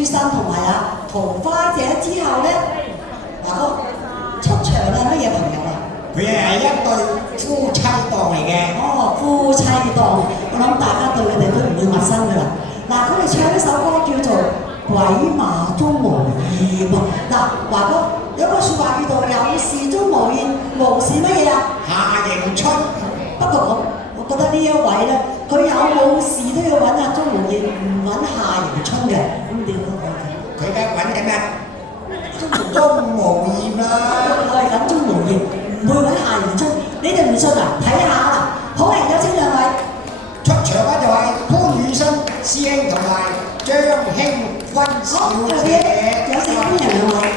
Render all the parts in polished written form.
書生同埋桃花姐之後咧，華哥出場係乜嘢朋友啊？佢係一對夫妻檔嚟嘅。哦，夫妻檔，我諗大家對佢哋都唔會陌生㗎啦。嗱，佢哋唱一首歌叫做《鬼馬中無厭》喎。嗱，華哥有個説話叫做有事中無厭，無事乜嘢啊？夏迎春。不過我覺得呢一位咧，佢有冇事都要揾阿鍾無艷，唔揾夏迎春嘅，咁點啊？佢梗係揾緊咩？鍾無艷啦。我係緊鍾無艷，唔會揾夏迎春。你哋唔信啊？睇下啦。好嘅，有請兩位出場咧就係潘宇生師兄同埋張興坤小姐。有請歡迎兩位。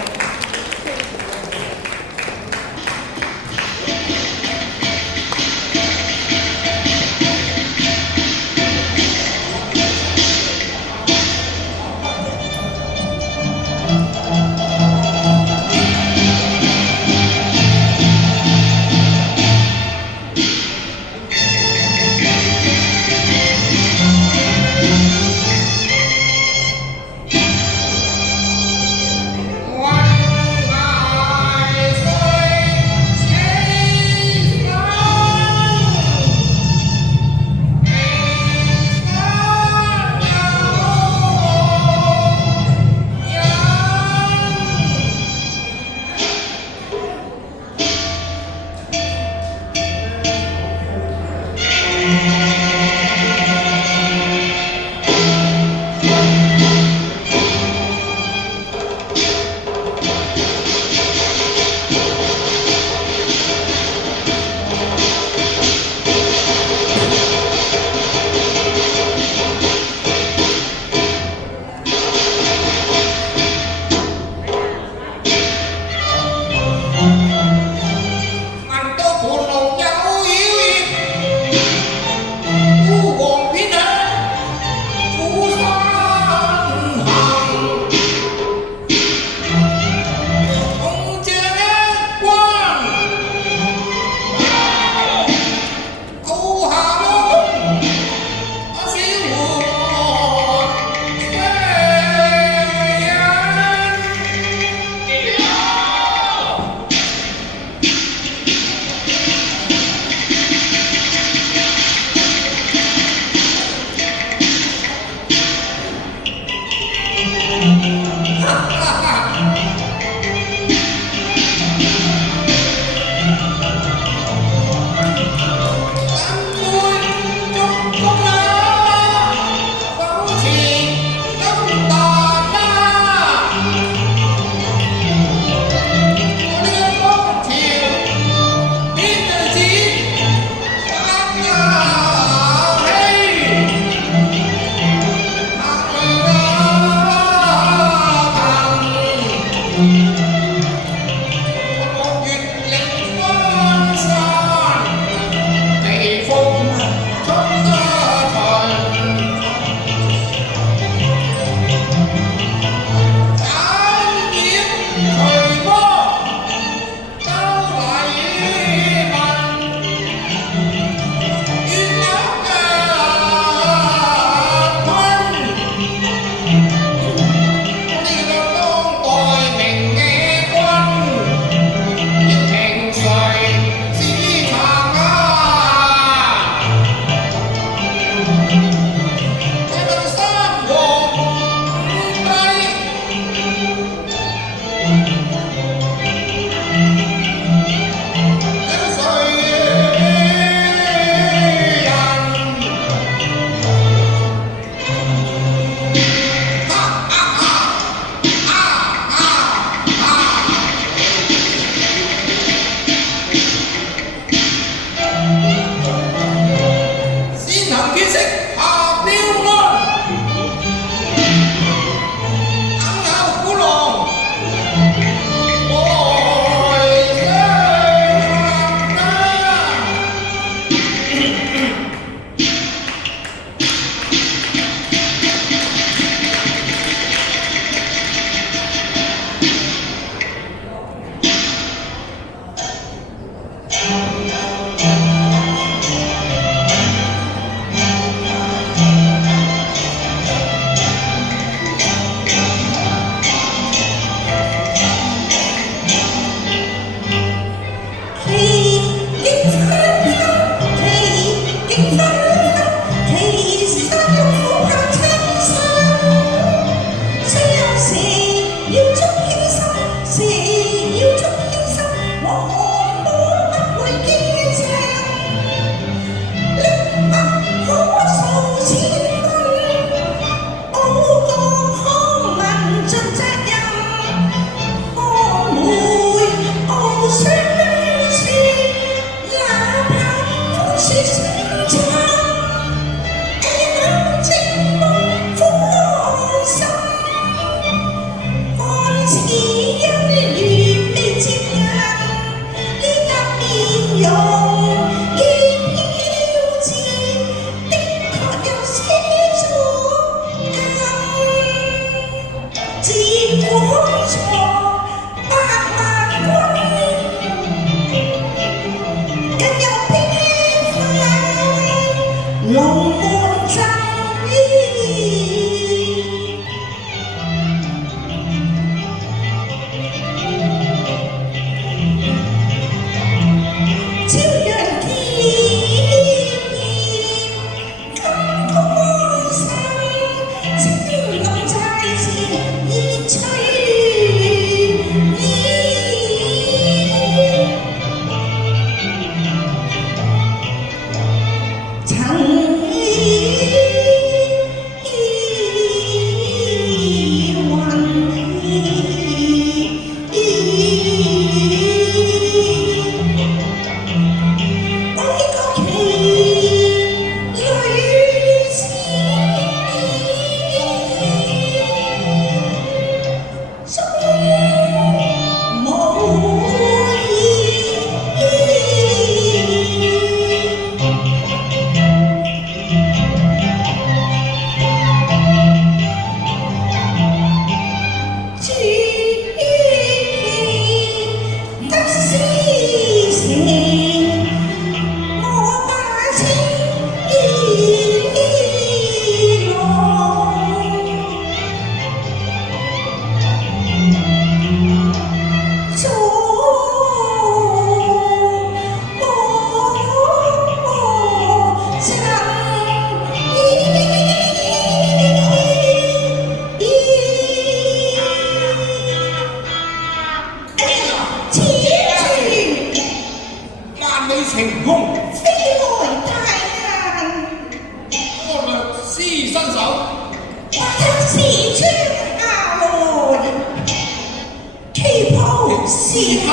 空，飛來大雁，我律師伸手，我是張下來，旗袍是他。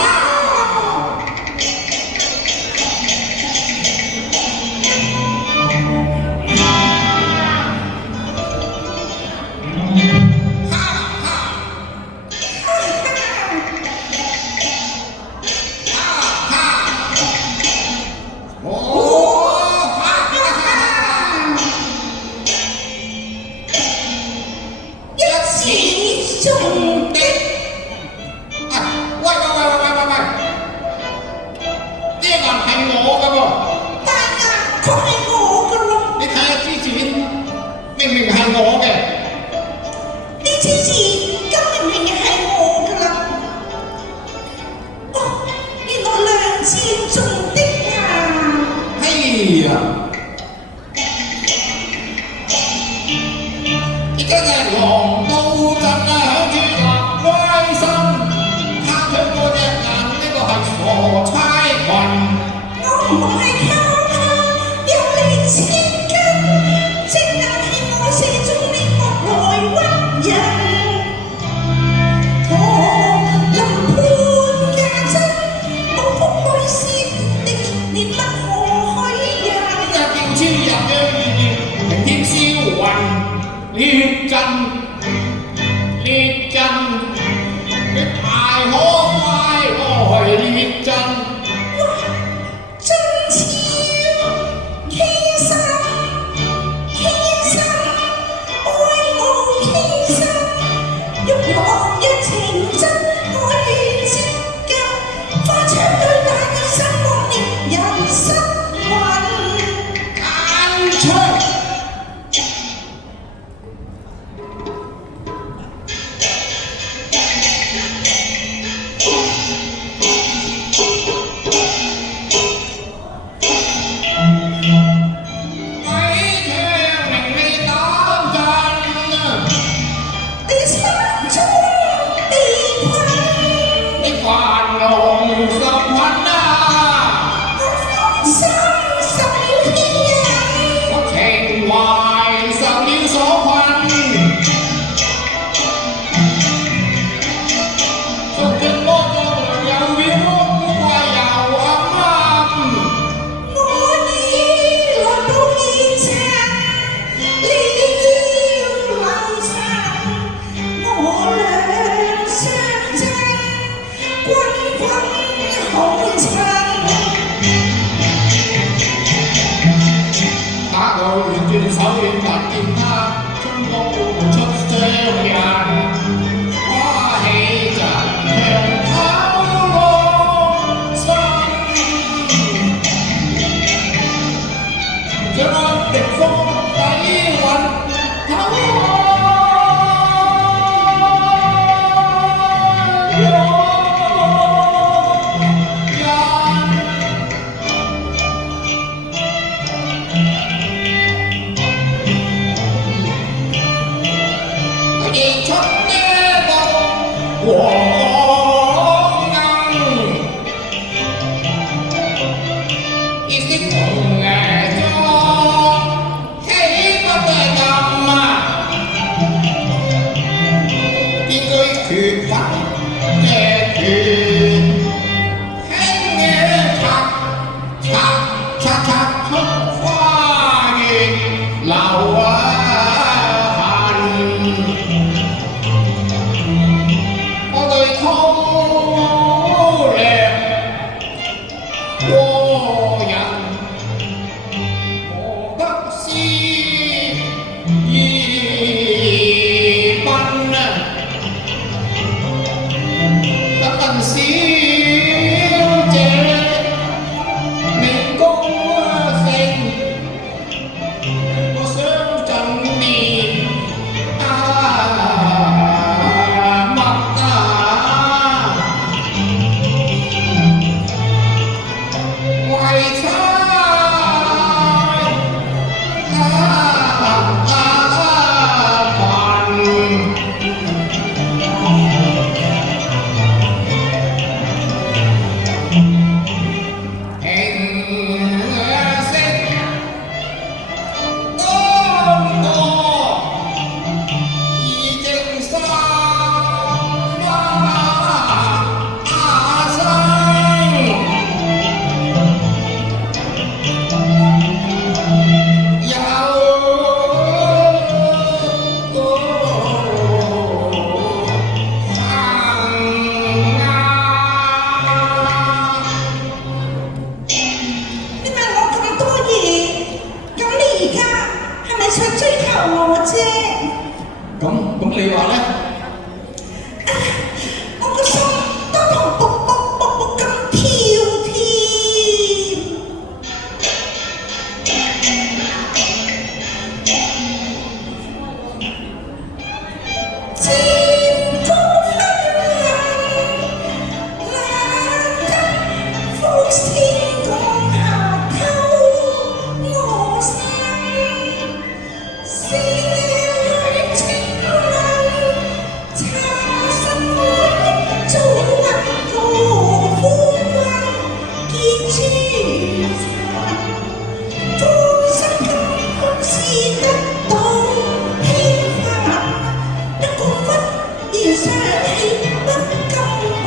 面上氣不甘運，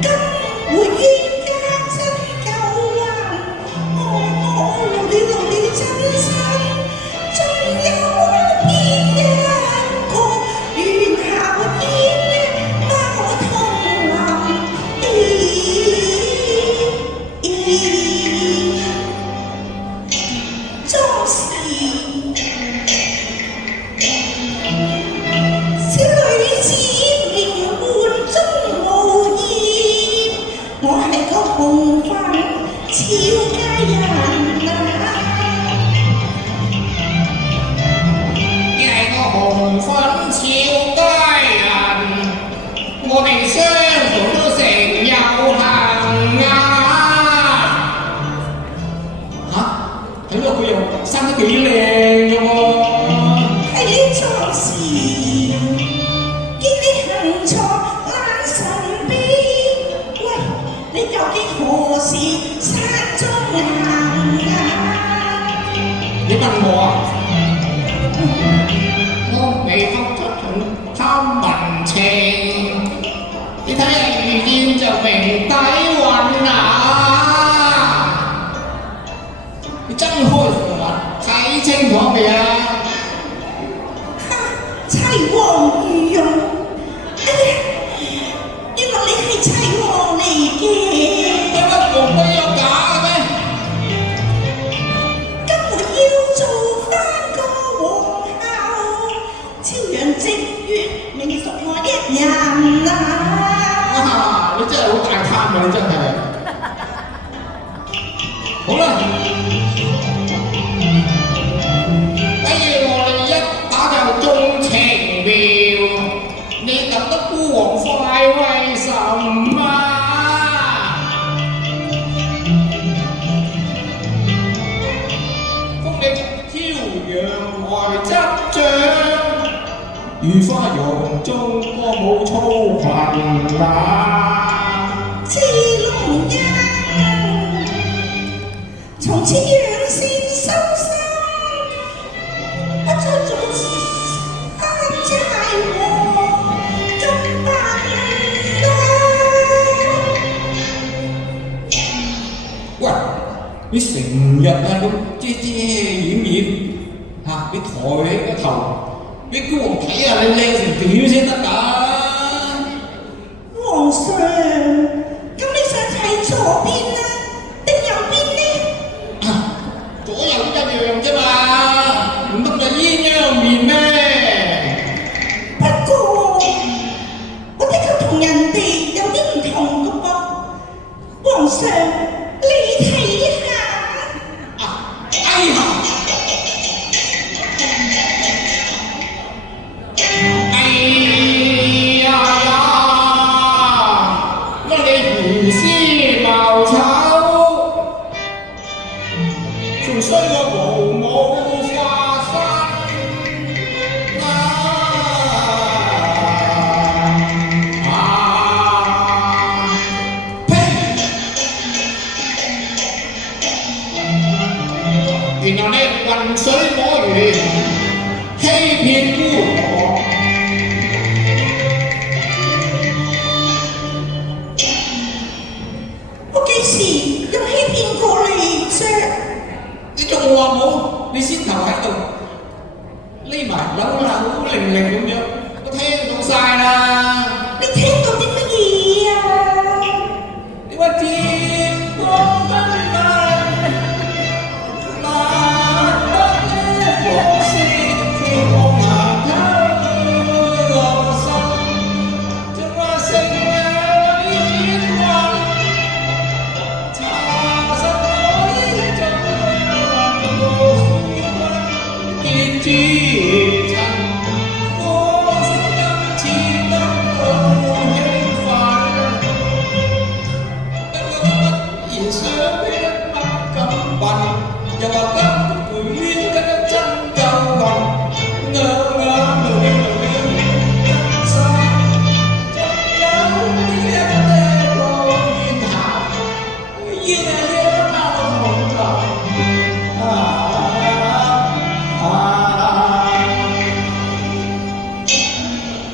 今回冤家真夠運，我勞了真心，仲有邊一個元孝天包通臨，裝時。小女子名喚鍾無艷，我係個紅粉俏佳人啊！你係個紅粉俏佳人，我哋相逢都成有幸啊！嚇，睇落佢又生得幾靚嘅喎。係你裝時，見你行錯懶神秘，喂，你究竟何時山中行啊？你問我啊？我未覺出盡貪文情，你睇下遇見就明底運啊！你睜開個眼睇清楚未啊？齊王御用，哎呀，原來你係齊王嚟嘅。乜皇帝有假嘅咩？今回要做返個皇后，朝陽正月，命屬我一人啊！哇！你真係好大貪啊！你真係。好啦，不如我哋一打就中情妙，你等得孤王快為什麼？封你挑陽來執掌，如花容中歌舞操群啊！知龍欣，從此養善修身，不再做山寨王金笨啊！喂，你成日啊咁遮遮掩掩嚇，你抬起個頭，俾孤王睇下你靚成點先得㗎？皇上，咁你想睇左邊啊，定右邊呢？左右都一樣啫嘛，唔通就鴛鴦面咩？不過我的確同人哋有啲唔同㗎噃，皇上你睇下。哎呀！哎呀呀！乜你如絲茅草，仲衰過無母化身呸！原來你渾水摸魚，欺騙孤王。我幾時有欺騙過你啫？你仲話冇？你先頭喺度匿埋扭扭零零咁樣，我聽到晒啦。你聽到啲乜嘢啊？你話天光昏暗，難得風聲天空難透我心，正話成日轉運，查實我已做個夫君，見之親，方心今次得到興奮。然想起一刻咁笨，又話今回冤家真夠運，眼淚真心，仲有呢一個怨恨，冤貓同流。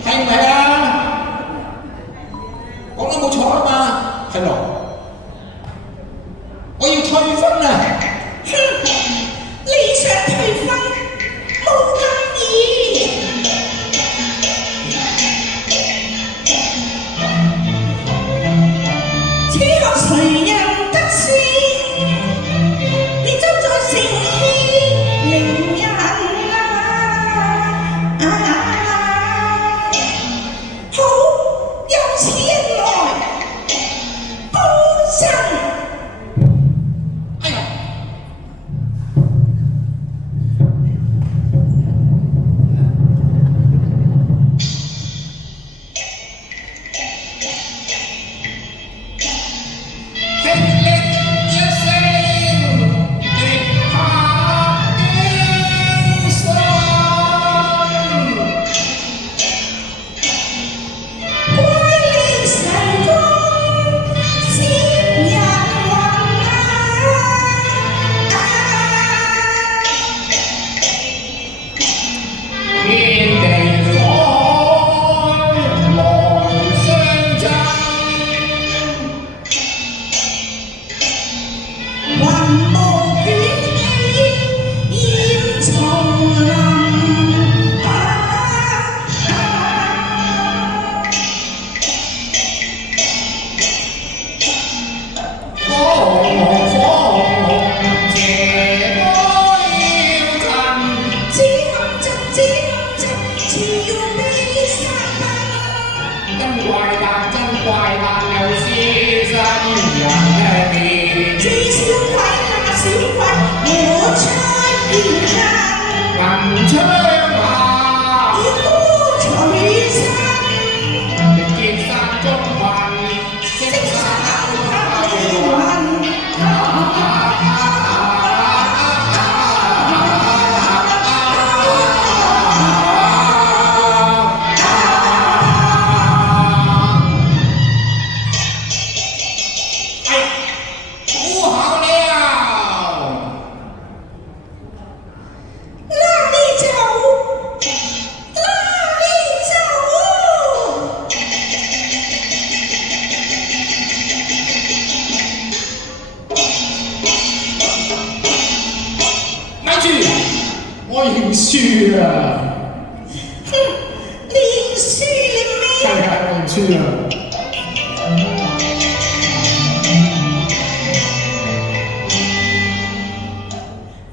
係唔係啊？係咯，我要退婚啊！你想退婚冇咁易，此後誰人得知？你就在城欺凌人好，由此來報真。哎呀！我認輸啊！哼，你認輸了咩？係啊，我認輸啊！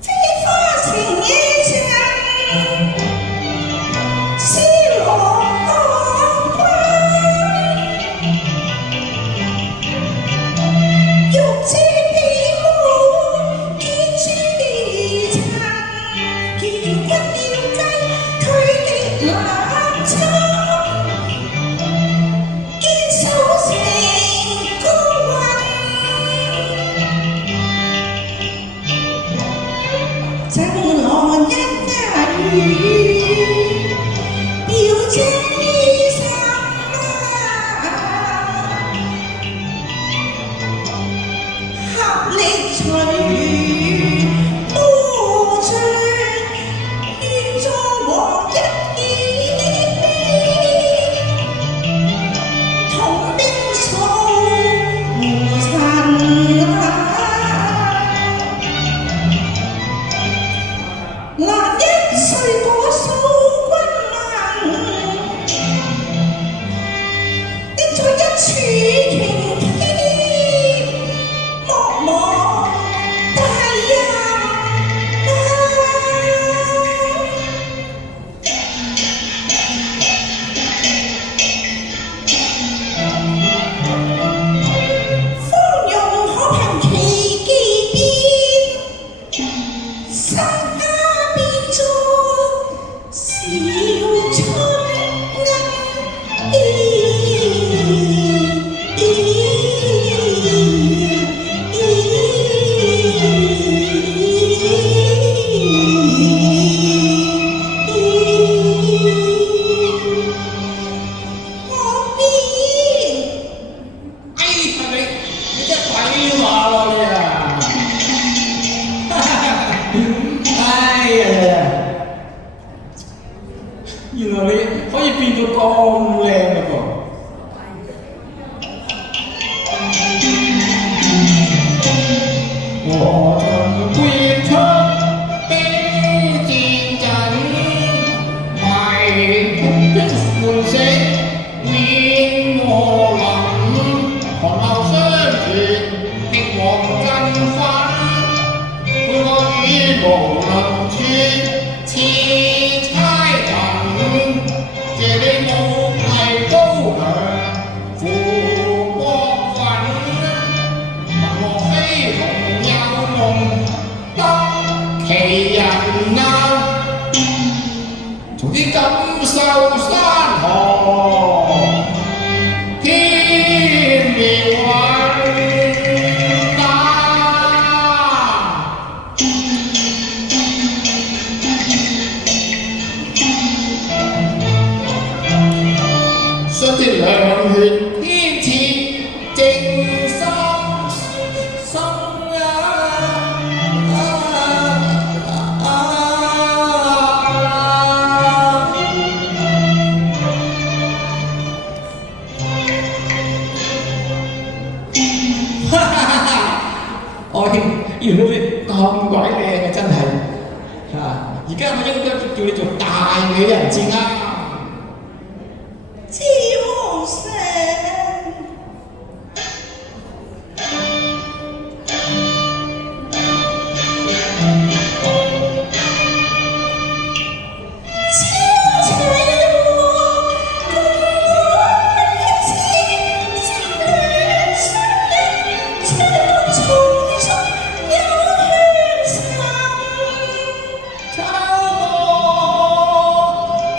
飛花情意長，絲羅光，玉枝比武，見珠地殘。見一了雞，退極難測，堅守成高運，贈我一語，表彰於心合力隨無罪。原來你可以變到咁靚嘅噃！林，寒流相傳，敵王振奮，悔愛與無能處，似差人，借你武藝高強，扶國憤，文和飛鴻有夢，得其人啊！從啲錦繡山河，天描雲啊！相接兩血天似正心心愛卿，原來你咁鬼靚嘅真係嚇！而家我應該叫你做大美人先啱。知我聲。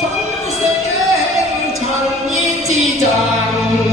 春色嘅輕塵煙之陣。